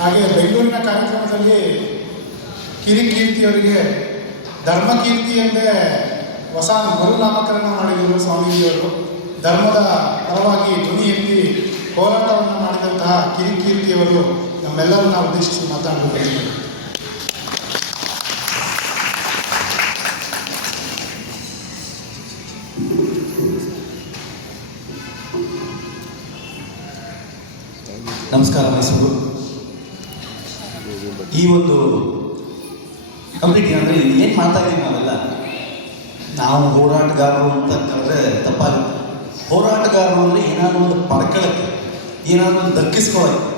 ಹಾಗೆ ಬೆಂಗಳೂರಿನ ಕಾರ್ಯಕ್ರಮದಲ್ಲಿ ಕಿರಿಕೀರ್ತಿಯವರಿಗೆ ಧರ್ಮಕೀರ್ತಿ ಎಂದೇ ಹೊಸ ಮರುನಾಮಕರಣ ಮಾಡಿದರು ಸ್ವಾಮೀಜಿಯವರು. ಧರ್ಮದ ಪರವಾಗಿ ಧ್ವನಿ ಎತ್ತಿ ಹೋರಾಟವನ್ನು ಮಾಡಿದಂತಹ ಕಿರಿಕೀರ್ತಿಯವರು ನಮ್ಮೆಲ್ಲರನ್ನ ಉದ್ದೇಶಿಸಿ ಮಾತನಾಡಬೇಕು ಈ ಒಂದು ಕಂಪ್ಲೀಟ್ ಅಂದರೆ ಏನು ಇದ್ದೀವಿ ನಾವೆಲ್ಲ? ನಾವು ಹೋರಾಟಗಾರರು ಅಂತ ಕರೆದ್ರೆ ತಪ್ಪಾಗುತ್ತೆ. ಹೋರಾಟಗಾರರು ಅಂದರೆ ಏನಾದರೂ ಒಂದು ಪಡ್ಕೊಳ್ಳೋಕ್ಕೆ ಏನಾದರೂ ಒಂದು ದಕ್ಕಿಸ್ಕೊಳ್ಳೋಕ್ಕೆ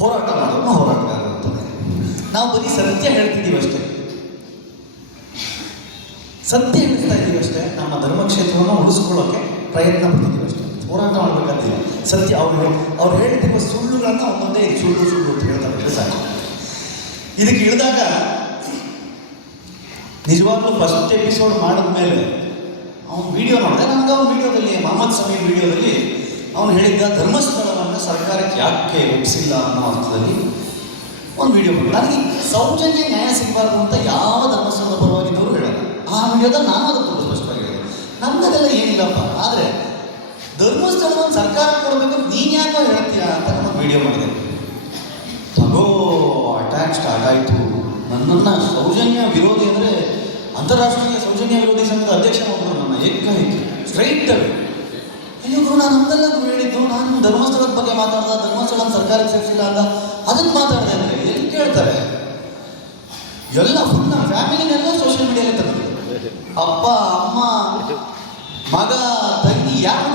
ಹೋರಾಟ ಮಾಡೋದು ಹೋರಾಟಗಾರರು ಅಂತಾರೆ. ನಾವು ಬರೀ ಸತ್ಯ ಹೇಳ್ತಿದ್ದೀವಿ ಅಷ್ಟೇ. ಸತ್ಯ ಹೇಳ್ತಾ ಇದ್ದೀವಿ ಅಷ್ಟೇ. ನಮ್ಮ ಧರ್ಮಕ್ಷೇತ್ರವನ್ನು ಉಳಿಸ್ಕೊಳ್ಳೋಕ್ಕೆ ಪ್ರಯತ್ನ ಪಡ್ತಿದ್ದೀವಿ ಅಷ್ಟೇ. ಹೋರಾಟ ಮಾಡಬೇಕಂತಿಲ್ಲ ಸತ್ಯ ಅವರು ಅವ್ರು ಹೇಳ್ತಿರುವ ಸುಳ್ಳುಗಳನ್ನು ಮುಂದೆ ಸುಳ್ಳು ಸುಳ್ಳು ಅಂತ ಹೇಳ್ತಾರೆ ಸಾಕು. ಇದಕ್ಕೆ ಇಳಿದಾಗ ನಿಜವಾಗ್ಲೂ ಫಸ್ಟ್ ಎಪಿಸೋಡ್ ಮಾಡಿದ್ಮೇಲೆ ಅವನು ವಿಡಿಯೋ ನೋಡಿದೆ. ನನಗೆ ಅವನ ವಿಡಿಯೋದಲ್ಲಿ ಮೊಹಮ್ಮದ್ ಸಮೀರ್ ವಿಡಿಯೋದಲ್ಲಿ ಅವನು ಹೇಳಿದ್ದ ಧರ್ಮಸ್ಥಳವನ್ನು ಸರ್ಕಾರಕ್ಕೆ ಯಾಕೆ ಒಪ್ಪಿಸಿಲ್ಲ ಅನ್ನೋ ಅರ್ಥದಲ್ಲಿ ಒಂದು ವಿಡಿಯೋ ಮಾಡಿ ನನಗೆ ಸೌಜನ್ಯ ನ್ಯಾಯ ಸಿಗಬಾರ್ದು ಅಂತ ಯಾವ ಧರ್ಮಸ್ಥಳದ ಪರವಾಗಿದ್ದವರು ಹೇಳಲ್ಲ. ಆ ವಿಡಿಯೋದಲ್ಲಿ ನಾನು ಅದಕ್ಕೆ ತುಂಬ ಸ್ಪಷ್ಟವಾಗಿ ಹೇಳಿದೆ. ನಮ್ಮದೆಲ್ಲ ಏನಿಲ್ಲಪ್ಪ. ಆದರೆ ಧರ್ಮಸ್ಥಳವನ್ನು ಸರ್ಕಾರ ಕೊಡಬೇಕು ನೀನು ಯಾಕೋ ಹೇಳ್ತೀಯಾ ಅಂತ ನಮ್ಮದು ವಿಡಿಯೋ ಮಾಡಿದೆ. ತಗೋ ಅಟ್ಯಾಕ್ ಸ್ಟಾರ್ಟ್ ಆಯಿತು. ನನ್ನನ್ನು ಸೌಜನ್ಯ ವಿರೋಧಿ ಅಂದರೆ ಅಂತಾರಾಷ್ಟ್ರೀಯ ಸೌಜನ್ಯ ವಿರೋಧಿ ಸಂಘದ ಅಧ್ಯಕ್ಷ ಒಬ್ಬರು ನನ್ನ ಏಕಾಏಕಿ ಸ್ಟ್ರೈಟ್ ಅಯ್ಯೋ ಗುರು, ನಾನು ನಮ್ದೆಲ್ಲ ಹೇಳಿದ್ದು. ನಾನು ಧರ್ಮಸ್ಥಳದ ಬಗ್ಗೆ ಮಾತಾಡ್ದ ಧರ್ಮಸ್ಥಳ ಸರ್ಕಾರಕ್ಕೆ ಸೇರಿಸಿಲ್ಲ ಅಂತ ಅದಕ್ಕೆ ಮಾತಾಡಿದೆ ಅಂದರೆ ಎಲ್ಲಿ ಕೇಳ್ತಾರೆ? ಎಲ್ಲ ಫುಲ್ ನಮ್ಮ ಫ್ಯಾಮಿಲಿನೆಲ್ಲ ಸೋಷಿಯಲ್ ಮೀಡಿಯಾಗೆ ತಂದಿದೆ ಅಪ್ಪ, ಅಮ್ಮ, ಮಗ, ತಂಗಿ ಯಾರು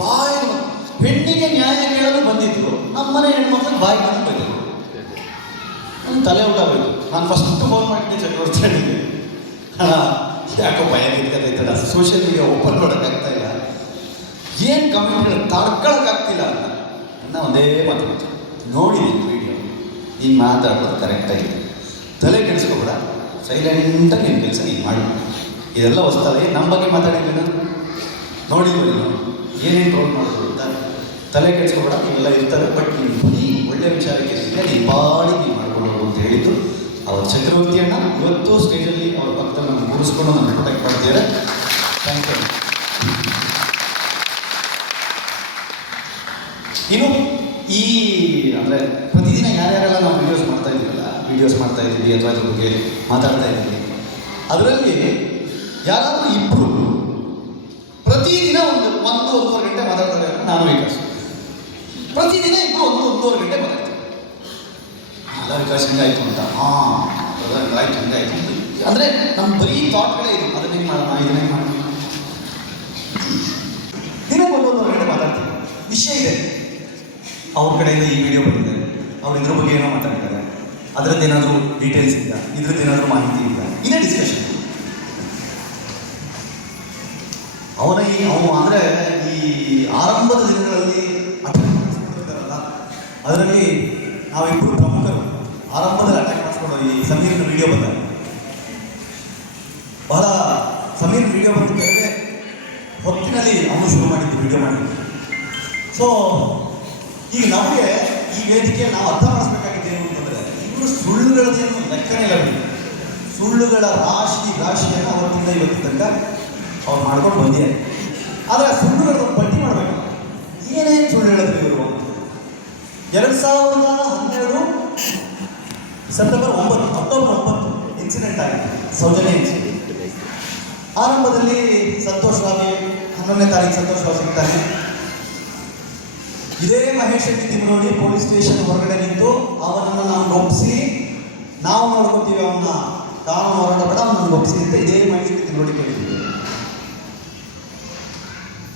ಬಾಯಿ ಹೆಣ್ಣಿಗೆ ನ್ಯಾಯ ಕೇಳಲು ಬಂದಿದ್ರು. ನಮ್ಮ ಮನೆ ಹೆಣ್ಮಕ್ಳು ಬಾಯಿ ಬಂದು ಬಂದಿದ್ರು ನನ್ನ ತಲೆ ಊಟಾಗಬೇಕು ನಾನು ಫಸ್ಟ್ ಫೋನ್ ಮಾಡಿದ್ದೆ ಚಕ್ರವರ್ತಿ ಹೇಳಿದ್ದೆ. ಹಣ ಯಾಕೋ ಭಯ ಇದ್ದ ಸೋಷಿಯಲ್ ಮೀಡಿಯಾ ಓಪನ್ ಮಾಡೋಕ್ಕಾಗ್ತಾ ಇಲ್ಲ. ಏನು ಕಮೆಂಟ್ ತಡ್ಕೊಳಕ್ಕಾಗ್ತಿಲ್ಲ ಅಂತ. ನನ್ನ ಒಂದೇ ಮಾತು ನೋಡಿ ನೋಡಿದ್ದೀನಿ ವಿಡಿಯೋ ನೀನು ಮಾತಾಡೋದು ಕರೆಕ್ಟಾಗಿದೆ ತಲೆ ಕೆಡಿಸ್ಕೊಬೇಡ. ಸೈಲೆಂಟಾಗಿ ನಿನ್ನ ಕೆಲಸ ನೀನು ಮಾಡಿ. ಇದೆಲ್ಲ ಹೊಸ್ತಲ್ಲ ನಮ್ಮ ಬಗ್ಗೆ ಮಾತಾಡಿದ್ದೀನಿ ನೋಡಿ ನೋಡಿ ನೀನು? ಏನೇನು ಟ್ರೋಲ್ ಮಾಡೋದು ಅಂತ ತಲೆ ಕೆಡಿಸ್ಕೊಬೇಡ ಇವೆಲ್ಲ ಇರ್ತಾರೆ ಬಟ್ ನೀವು ಬರೀ ಒಳ್ಳೆ ವಿಚಾರಕ್ಕೆ ನೀನು ಬಾಡಿ ನೀವು ಮಾಡ್ಕೊಂಡು ಹೋಗು ಅಂತ ಹೇಳಿದ್ದು ಅವ್ರ ಚಕ್ರವರ್ತಿಯನ್ನ ಇವತ್ತು ಸ್ಟೇಜಲ್ಲಿ ಅವ್ರ ಭಕ್ತ ನಾನು ಕೂರಿಸ್ಕೊಂಡು ನಾನು ಪ್ರೊಟೆಕ್ಟ್ ಮಾಡ್ತಿದ್ದಾರೆ ಥ್ಯಾಂಕ್ ಯು ಇನ್ನು ಈ, ಅಂದರೆ ಪ್ರತಿದಿನ ಯಾರ್ಯಾರೆಲ್ಲ ನಾವು ವಿಡಿಯೋಸ್ ಮಾಡ್ತಾ ಇದ್ದೀವಲ್ಲ ವಿಡಿಯೋಸ್ ಮಾಡ್ತಾ ಇದ್ದೀವಿ, ಅಥವಾ ಅದ್ರ ಬಗ್ಗೆ ಮಾತಾಡ್ತಾ ಇದ್ದೀವಿ, ಅದರಲ್ಲಿ ಯಾರಾದರೂ ಇಬ್ಬರು ಪ್ರತಿದಿನ ಒಂದು ಒಂದು ಒಂದೂವರೆ ಗಂಟೆ ಮಾತಾಡ್ತಾರೆ ನಾನು ವಿಕಾಸ್. ಪ್ರತಿದಿನ ಇಬ್ಬರು ಒಂದು ಒಂದೂವರೆ ಗಂಟೆ ಮಾತಾಡ್ತಾರೆ. ಅಲ್ಲ ವಿಕಾಸ್, ಹಿಂಗಾಯ್ತು ಅಂತ? ಹಾಂ ಹಿಂಗಾಯ್ತು ಹಿಂಗಾಯ್ತು ಅಂದರೆ ನಮ್ಮ ಬರೀ ಥಾಟ್ಗಳೇ ಇದೆ ಅದನ್ನ ಮಾಡೋಣ? ಇದನ್ನ ಮಾಡೋಣ? ಒಂದು ಒಂದೊಂದೂವರೆ ಗಂಟೆ ಮಾತಾಡ್ತೀವಿ ವಿಷಯ ಇದೆ. ಅವ್ರ ಕಡೆಯಿಂದ ಈ ವಿಡಿಯೋ ಬಂದಿದೆ. ಅವ್ರು ಇದ್ರ ಬಗ್ಗೆ ಏನೋ ಮಾತಾಡ್ತಾರೆ. ಅದರದ್ದು ಏನಾದರೂ ಡೀಟೇಲ್ಸ್ ಇಲ್ಲ. ಇದ್ರದ್ದು ಏನಾದರೂ ಮಾಹಿತಿ ಇಲ್ಲ. ಇದೇ ಡಿಸ್ಕಷನ್ ಅವನ ಈ ಅವನು ಅಂದರೆ ಈ ಆರಂಭದ ದಿನಗಳಲ್ಲಿ ಅಟ್ಯಾಕ್ ಮಾಡಿಸ್ಕೊಂಡಿರ್ತಾರಲ್ಲ ಅದರಲ್ಲಿ ನಾವಿಬ್ಬರು ಪ್ರಮುಖರು ಆರಂಭದಲ್ಲಿ ಅಟ್ಯಾಕ್ ಮಾಡಿಸ್ಕೊಂಡು ಈ ಸಮೀರ್ನ ವಿಡಿಯೋ ಬಂದ ಬಹಳ ಸಮೀರ್ ವಿಡಿಯೋ ಬಂದ ಮೇಲೆ ಹೊತ್ತಿನಲ್ಲಿ ಅವನು ಶುರು ಮಾಡಿದ್ದು ವಿಡಿಯೋ ಮಾಡಿದ್ದು ಸೊ ಈಗ ನಮಗೆ ಈ ವೇದಿಕೆ ನಾವು ಅರ್ಥ ಮಾಡಿಸ್ಬೇಕಾಗಿದ್ದೇವೆ ಅಂತಂದರೆ ಇವರು ಸುಳ್ಳುಗಳದೇನು ಲೆಕ್ಕನೇ ಇಲ್ಲ ಸುಳ್ಳುಗಳ ರಾಶಿ ರಾಶಿಯನ್ನು ಅವತ್ತಿಂದ ಇವತ್ತಿನ ತನಕ ಅವ್ರು ಮಾಡ್ಕೊಂಡು ಬಂದಿದ್ದಾರೆ ಆದರೆ ಆ ಸುಳ್ಳುಗಳ ಒಂದು ಪಟ್ಟಿ ಮಾಡಬೇಕು. ಏನೇನು ಸುಳ್ಳು ಹೇಳಿದ್ರು ಇವರು. ಎರಡು ಸಾವಿರದ ಹನ್ನೆರಡು ಸೆಪ್ಟೆಂಬರ್ ಒಂಬತ್ತು, ಅಕ್ಟೋಬರ್ ಒಂಬತ್ತು ಇನ್ಸಿಡೆಂಟ್ ಆಗಿದೆ ಸೌಜನ್ಯ ಇನ್ಸಿಡೆಂಟ್ ಆರಂಭದಲ್ಲಿ ಸಂತೋಷವಾಗಿ, ಹನ್ನೊಂದನೇ ತಾರೀಕು ಸಂತೋಷ್ ಸಿಗ್ತಾನೆ ಇದೇ. ಮಹೇಶ್ ಶೆಟ್ಟಿ ತಿಮ್ಮನೋಡಿ ಪೊಲೀಸ್ ಸ್ಟೇಷನ್ ಹೊರಗಡೆ ನಿಂತು ಅವನನ್ನು ನಾವು ಒಪ್ಪಿಸಿ ನಾವು ನೋಡ್ಕೊತೀವಿ ಅವನ್ನ. ಕಾನೂನು ಹೋರಾಟ ಬೇಡ, ಅವನನ್ನು ಒಪ್ಪಿಸಿ ಅಂತ ಇದೇ ಮಹೇಶ್ ಶೆಟ್ಟಿ ತಿಮ್ಮನೋಡಿ ಕೇಳಿದ್ವಿ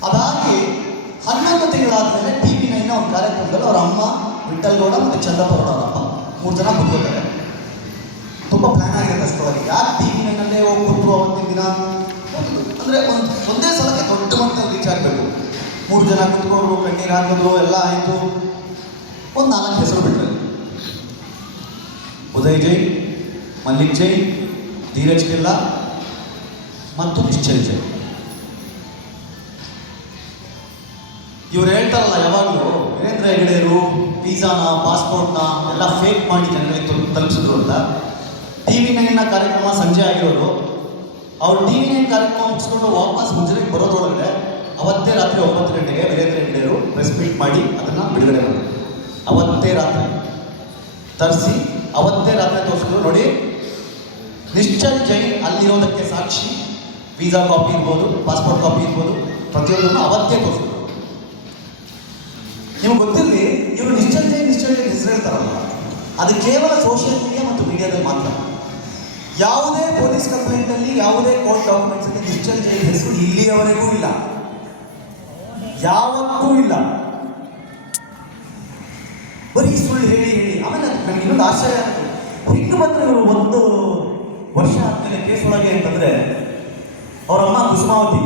ಅದಾಗಿ ಹನ್ನೊಂದು ತಿಂಗಳಾದ್ಮೇಲೆ ಟಿ ವಿ ನೈನ್ ಒಂದು ಕಾರ್ಯಕ್ರಮದಲ್ಲಿ ಅವರ ಅಮ್ಮ ವಿಠಲ್ ಗೌಡ ಮತ್ತು ಚಂದಪ್ಪ ಮೂರು ಜನ ಕೂತ್ಕೋತಾರೆ ತುಂಬ ಪ್ಲಾನ್ ಆಗಿರುತ್ತೆ ಸ್ಟೋರಿ ಯಾಕೆ ಟಿ ವಿ ನೈನಲ್ಲೇ ಹೋಗಿ ಕೊಟ್ಟರು ಅವತ್ತಿನ ದಿನ? ಅಂದರೆ ಒಂದು, ಒಂದೇ ಸಲಕ್ಕೆ ದೊಡ್ಡ ಮಟ್ಟದಲ್ಲಿ ರೀಚ್ ಆಗಬೇಕು ಮೂರು ಜನ ಕುತ್ಕೊಂಡ್ರು ಕಣ್ಣೀರು ಹಾಕಿದ್ರು ಎಲ್ಲ ಆಯಿತು. ಒಂದು ನಾಲ್ಕು ಹೆಸರು ಬಿಟ್ಟರೆ ಉದಯ್ ಜೈ, ಮಲ್ಲಿಕ್ ಜೈ, ಧೀರಜ್ ಕಿಲ್ಲಾ ಮತ್ತು ನಿಶ್ಚಲ್ ಜೈನ್ ಇವ್ರು ಹೇಳ್ತಾರಲ್ಲ ಯಾವಾಗಲೂ ವೀರೇಂದ್ರ ಹೆಗಡೆಯರು ವೀಸಾನ ಪಾಸ್ಪೋರ್ಟ್ನ ಎಲ್ಲ ಫೇಕ್ ಮಾಡಿ ಜನರಿಗೆ ತಲುಪ್- ತಲುಪಿಸಿದ್ರು ಅಂತ. ಟಿ ವಿ ನೈನ್ನ ಕಾರ್ಯಕ್ರಮ ಸಂಜೆ ಆಗಿರೋದು. ಅವ್ರು ಟಿ ವಿ ನೈನ್ ಕಾರ್ಯಕ್ರಮ ಮುಗಿಸ್ಕೊಂಡು ವಾಪಸ್ ಮುಂಜಾನೆ ಬರೋದ್ರೊಳಗಡೆ ಅವತ್ತೇ ರಾತ್ರಿ ಒಂಬತ್ತು ಗಂಟೆಗೆ ವೀರೇಂದ್ರ ಹೆಗಡೆಯರು ಪ್ರೆಸ್ ಮೀಟ್ ಮಾಡಿ ಅದನ್ನು ಬಿಡುಗಡೆ ಮಾಡಿದ್ರು ಅವತ್ತೇ ರಾತ್ರಿ. ತರಿಸಿ ಅವತ್ತೇ ರಾತ್ರಿ ತೋರಿಸಿದ್ರು. ನೋಡಿ, ನಿಶ್ಚಲ್ ಜೈನ್ ಅಲ್ಲಿರೋದಕ್ಕೆ ಸಾಕ್ಷಿ. ವೀಸಾ ಕಾಪಿ ಇರ್ಬೋದು ಪಾಸ್ಪೋರ್ಟ್ ಕಾಪಿ ಇರ್ಬೋದು, ಪ್ರತಿಯೊಂದನ್ನು ಅವತ್ತೇ ತೋರಿಸಿದ್ರು. ನಿಮ್ಗೆ ಗೊತ್ತಿರಲಿ ಇವರು ನಿಶ್ಚಯ ನಿಶ್ಚಯ ಹೆಸರು ಹೇಳ್ತಾರಲ್ಲ ಅದು ಕೇವಲ ಸೋಷಿಯಲ್ ಮೀಡಿಯಾ ಮತ್ತು ಮೀಡಿಯಾದಲ್ಲಿ ಮಾತ್ರ. ಯಾವುದೇ ಪೊಲೀಸ್ ಕಂಪ್ಲೇಂಟಲ್ಲಿ ಯಾವುದೇ ಕೋರ್ಟ್ ಡಾಕ್ಯುಮೆಂಟ್ಸಲ್ಲಿ ನಿಶ್ಚಲ್ ಜೈನ್ ಹೆಸರು ಇಲ್ಲಿಯವರೆಗೂ ಇಲ್ಲ. ಯಾವತ್ತೂ ಇಲ್ಲ. ಬರೀ ಸುಳ್ಳು ಹೇಳಿ ಹೇಳಿ. ಆಮೇಲೆ ನನಗೆ ಇನ್ನೊಂದು ಆಶ್ಚರ್ಯ ಹಿಂಗೆ ಬಂದ್ರೆ ಇವರು ಒಂದು ವರ್ಷ ಆದ್ಮೇಲೆ ಕೇಸ್ ಒಳಗೆ ಅಂತಂದ್ರೆ ಅವರಮ್ಮ ಕುಸುಮಾವತಿ.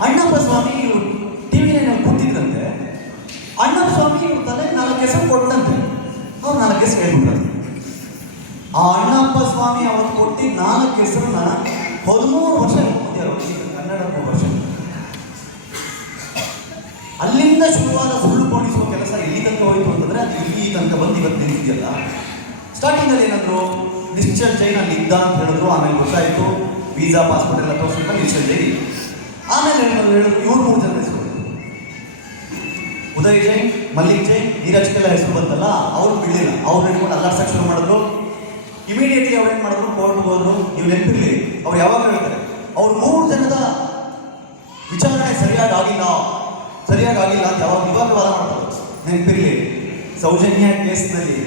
ಅಣ್ಣಪ್ಪ ಸ್ವಾಮಿ ಇವರು ಅಣ್ಣಪ್ಪ ಸ್ವಾಮಿ ತಲೆ ನಾಲ್ಕು ಹೆಸರು ಕೊಟ್ಟಂತೆ. ಅವ್ರು ನಾಲ್ಕು ಹೆಸರು ಹೇಳ್ಬಿಟ್ರಂತೆ ಆ ಅಣ್ಣಪ್ಪ ಸ್ವಾಮಿ ಅವರು ಕೊಟ್ಟಿದ್ದ ನಾಲ್ಕು ಹೆಸರನ್ನ ಹದಿಮೂರು ವರ್ಷ ಕನ್ನಡ ವರ್ಷ ಅಲ್ಲಿಂದ ಶುರುವಾದ ಸುಳ್ಳು ಪೋಣಿಸುವ ಕೆಲಸ ಈ ತನಕ ಹೋಯಿತು ಅಂತಂದ್ರೆ ಅದು ಇಲ್ಲಿ ತನಕ ಬಂದು ಇವತ್ತು ನಿಂತಿದೆಯಲ್ಲ. ಸ್ಟಾರ್ಟಿಂಗ್ ಅಲ್ಲಿ ಏನಾದ್ರು ನಿಶ್ಚಲ್ ಜೈನ್ ಅಲ್ಲಿ ಇದ್ದ ಅಂತ ಹೇಳಿದ್ರು, ಆಮೇಲೆ ಗೊತ್ತಾಯ್ತು. ವೀಸಾ ಪಾಸ್ಪೋರ್ಟ್ ಎಲ್ಲ ತೋರಿಸ್ಕೊಂಡು ನಿಶ್ಚಲ್ ಜೈನ್ ಆಮೇಲೆ ಹೇಳಿದ್ರು, ಇವ್ರು ಮೂರು ಜನ ಉದಯ್ ಜೈನ್ ಮಲ್ಲಿಕ್ ಜೈನ್ ನೀರಜ್ಕೆಲ್ಲ ಹೆಸರು ಬಂತಲ್ಲ ಅವ್ರು ಬಿಡಲಿಲ್ಲ ಅವ್ರು ಹಿಡ್ಕೊಂಡು ಅಲ್ಲಾಡ್ಸಕ್ಕೆ ಶುರು ಮಾಡಿದ್ರು. ಇಮಿಡಿಯೇಟ್ಲಿ ಅವ್ರು ಏನು ಮಾಡಿದ್ರು? ಕೋರ್ಟ್ ಹೋದ್ರು. ನೀವು ನೆನಪಿರ್ಲಿ. ಅವ್ರು ಯಾವಾಗ ಹೇಳ್ತಾರೆ? ಅವ್ರು ಮೂರು ಜನದ ವಿಚಾರಣೆ ಸರಿಯಾಗಿ ಆಗಿಲ್ಲ. ಸರಿಯಾಗಿ ಆಗಿಲ್ಲ ಅಂತ ಯಾವಾಗ ಇವಾಗ ವಾದ ಮಾಡ್ತಾರೆ. ನೆನಪಿರಲಿ. ಸೌಜನ್ಯ ಕೇಸ್ನಲ್ಲಿ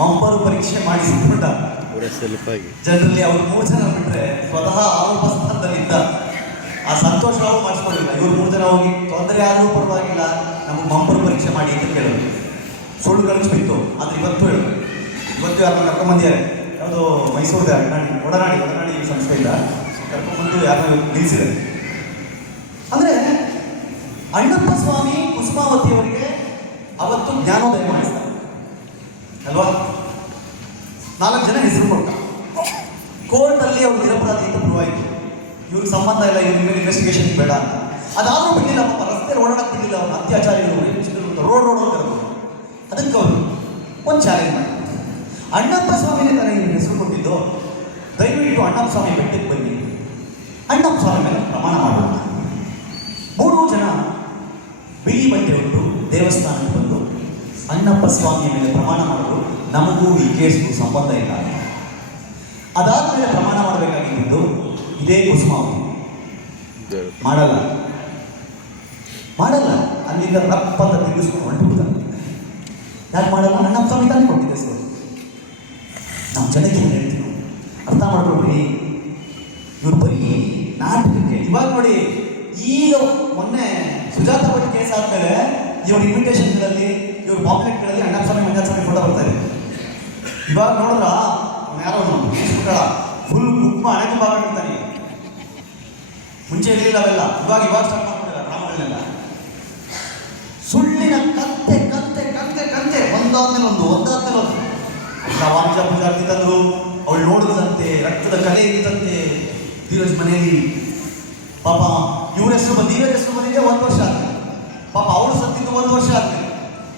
ಮಂಪರು ಪರೀಕ್ಷೆ ಮಾಡಿಸಿಕೊಂಡ ಜನರಲ್ಲಿ ಅವ್ರು ಮೂರು ಜನ ಬಿಟ್ಟರೆ ಸ್ವತಃ ಆರೋಪ ಸ್ಥಾನದಲ್ಲಿದ್ದ ಆ ಸಂತೋಷ ನಾವು ಮಾಡಿಸ್ಕೊಳ್ಳಿಲ್ಲ ಇವ್ರು ಮೂರು ಜನ ಹೋಗಿ, ತೊಂದರೆ ಆದರೂ ಪರವಾಗಿಲ್ಲ, ನಮಗೆ ಮಂಪರು ಪರೀಕ್ಷೆ ಮಾಡಿ ಅಂತ ಕೇಳೋದು ಸುಳ್ಳು ಕಳಿಸ್ಬಿಟ್ಟು, ಆದ್ರೆ ಇವತ್ತು ಹೇಳು. ಇವತ್ತು ಯಾರು ಕರ್ಕೊಂಬಂದಿದ್ದಾರೆ? ಯಾವುದೋ ಮೈಸೂರು ಅಡ್ನಾಡಿ ಒಡನಾಡಿ ಒಡನಾಡಿ ಸಂಸ್ಥೆಯಿಂದ ಕರ್ಕೊಂಬಂದು ಯಾರನ್ನ ನಿಲ್ಲಿಸಿದ್ದಾರೆ ಅಂದರೆ ಅಣ್ಣಪ್ಪ ಸ್ವಾಮಿ ಕುಸುಮಾವತಿಯವರಿಗೆ ಅವತ್ತು ಜ್ಞಾನೋದಯ ಮಾಡಿಸ್ತಾರೆ. ಅಲ್ವಾ? ನಾಲ್ಕು ಜನ ಹೆಸರು ಕೊಟ್ಟ ಕೋರ್ಟಲ್ಲಿ ಅವ್ರು ನಿರಪರಾಧಿ ಅಂತ ಪ್ರೂವ್ ಆಯಿತು. ಇವ್ರಿಗೆ ಸಂಬಂಧ ಇಲ್ಲ ಇವ್ರ ಮೇಲೆ ಇನ್ವೆಸ್ಟಿಗೇಷನ್ ಬೇಡ ಅಂತ. ಅದಾದರೂ ಬಿಡಲಿಲ್ಲ, ಪಾಪ ರಸ್ತೆ ಓಡಾಡಕ್ಕೆ ಬಿಡಲಿಲ್ಲ ಅವ್ರು ಅತ್ಯಾಚಾರಿಗಳು ರೋಡ್ ರೋಡ್ ಅಂತ ಅದಕ್ಕೆ ಅವರು ಒಂದು ಚಾಲೆಂಜ್ ಮಾಡಿ ಅಣ್ಣಪ್ಪ ಸ್ವಾಮಿನೇ ತಾನೇ ಇವ್ರಿಗೆ ಹೆಸರು ಕೊಟ್ಟಿದ್ದು, ದಯವಿಟ್ಟು ಅಣ್ಣಪ್ಪ ಸ್ವಾಮಿ ಬೆಟ್ಟಕ್ಕೆ ಬನ್ನಿ. ಅಣ್ಣಪ್ಪ ಸ್ವಾಮಿ ಮೇಲೆ ಪ್ರಮಾಣ ಮಾಡೋಣ. ಮೂರು ಜನ ಬಿಳಿ ಬಟ್ಟೆ ಉಂಟು ದೇವಸ್ಥಾನಕ್ಕೆ ಬಂದು ಅಣ್ಣಪ್ಪ ಸ್ವಾಮಿಯ ಮೇಲೆ ಪ್ರಮಾಣ ಮಾಡಲು ನಮಗೂ ಈ ಕೇಸ್ಗೂ ಸಂಬಂಧ ಇಲ್ಲ. ಮಾಡಬೇಕಾಗಿದ್ದು ಇದೇ ಕುಸುಮಾವತಿ ಮಾಡಲ್ಲ. ಮಾಡಲ್ಲ. ಅಲ್ಲಿಂದ ರಪ್ಪ ಅಂತ ತಿರುಗಿಸ್ಕೊಂಡು ಹೊರಟುಬಿಡ್ತಾನೆ. ಯಾಕೆ ಮಾಡಲ್ಲ? ನನ್ನ ಸ್ವಾಮಿ ತಾನೇ ಕೊಟ್ಟಿದ್ದೆ ಸರ್. ನಾವು ಜನಕ್ಕೆ ಹೇಳ್ತೀನಿ ಹೇಳ್ತೀವಿ ಅರ್ಥ ಮಾಡ್ಕೊಳ್ರಿ ಇವ್ರು ಬರೀ ನಾಟಕಕ್ಕೆ ಇವಾಗ ನೋಡಿ ಈಗ ಮೊನ್ನೆ ಸುಜಾತ ಭಟ್ ಕೇಸ್ ಆದ್ಮೇಲೆ ಇವ್ರ ಇನ್ವಿಟೇಷನ್ಗಳಲ್ಲಿ ಇವ್ರ ಪಾಂಪ್ಲೆಟ್ಗಳಲ್ಲಿ ಅಣ್ಣ ಸ್ವಾಮಿ ಮಂಜಾತ ಸ್ವಾಮಿ ಫೋಟೋ ಬರ್ತಾರೆ. ಇವಾಗ ನೋಡಿದ್ರ? ಯಾರೋ ಫುಲ್ ಬುಕ್ ಹಣೆ ತುಂಬ ಆಗಿರ್ತಾನೆ ಮುಂಚೆ ಇರಲಿಲ್ಲ ಅವೆಲ್ಲ ಇವಾಗ ಇವಾಗ ಸ್ಟಾರ್ಟ್ ಮಾಡ್ಕೊಂಡಿದ್ದಾರೆ ಸುಳ್ಳಿನ ಕತ್ತೆ ಕತ್ತೆ ಕಂತೆ ಕಂತೆ. ಒಂದಾದ್ಮೇಲೆ ಒಂದು ಒಂದಾದ್ಮೇಲೆ ಒಂದು. ವಾಣಿಜ್ಯ ಪೂಜಾರ್ತಿ ತಂದರು, ಅವಳು ನೋಡಿದಂತೆ ರಕ್ತದ ಕಲೆ ಇತ್ತಂತೆ ಧೀರಜ್ ಮನೆಯಲ್ಲಿ ಪಾಪ, ಇವ್ರ ಹೆಸರು ಬಂದು ಧೀರಜ್ ಹೆಸರು ಬಂದಿದ್ದೆ ಒಂದು ವರ್ಷ ಆಗ್ತದೆ ಪಾಪ, ಅವಳು ಸತ್ತಿದ್ದು ಒಂದು ವರ್ಷ ಆಗ್ತದೆ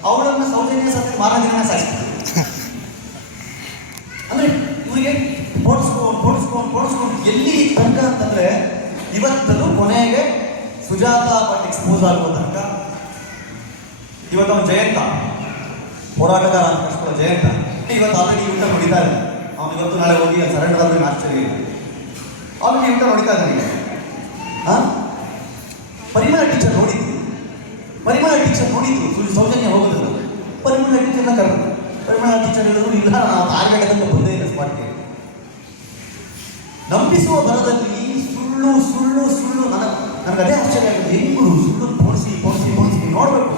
ಅವಳನ್ನ ಸೌಜನ್ಯ ಸತ್ತಿ ಮಾರ ದಿನ ಸಾಯಿಸ್ತಾರೆ ಅಂದ್ರೆ ಇವರಿಗೆ ಪೋಣಿಸ್ಕೊಂಡು ಪೋಣಿಸ್ಕೊಂಡು ಪೋಣಿಸ್ಕೊಂಡು ಎಲ್ಲಿ ತನಕ ಅಂತಂದ್ರೆ ಇವತ್ತದು ಕೊನೆಗೆ ಸುಜಾತ ಭಟ್ ಎಕ್ಸ್ಪೋಸ್ ಆಗುವ ತನಕ ಇವತ್ತು ಜಯಂತ, ಹೋರಾಟಗಾರ ಅಂತ ಕಷ್ಟ ಜಯಂತ. ಇವತ್ತು ಆಲ್ರೆಡಿ ಊಟ ಹೊಡಿತಾ ಇದ್ದಾನೆ. ಅವನು ಇವತ್ತು ನಾಳೆ ಹೋಗಿ ಸರೆಂಡರ್ ಆದ್ರೆ ಆಶ್ಚರ್ಯ ಇಲ್ಲ ಆಲ್ರೆಡಿ ಊಟ ಹೊಡಿತಾ ಇದ್ದಾನೆ ಪರಿಮಳ ಟೀಚರ್ ನೋಡಿದ್ದು ಪರಿಮಳ ಟೀಚರ್ ನೋಡಿದ್ದು ಸುಳ್ಳು ಸೌಜನ್ಯ ಹೋಗೋದಿಲ್ಲ. ಪರಿಮಳ ಟೀಚರ್ನ ಕರೆದು. ಪರಿಮಳ ಟೀಚರ್ ಹೇಳಿದ್ರು, ಇಲ್ಲ ನಾವು ತಾರ್ಗಡೆ ಬಂದೇ ಇಲ್ಲ ಸ್ಪಾಟ್ಗೆ ನಂಬಿಸುವ ಬರದಲ್ಲಿ ಸುಳ್ಳು ಸುಳ್ಳು ಸುಳ್ಳು. ನನಗೆ ನನಗೆ ಅದೇ ಆಶ್ಚರ್ಯ ಆಗುತ್ತೆ ಹೆಂಗು ಸುಳ್ಳು ಪೋಣಿಸಿ ಪೋಣಿಸಿ ಪೋಣಿಸಿ ನೋಡಬೇಕು.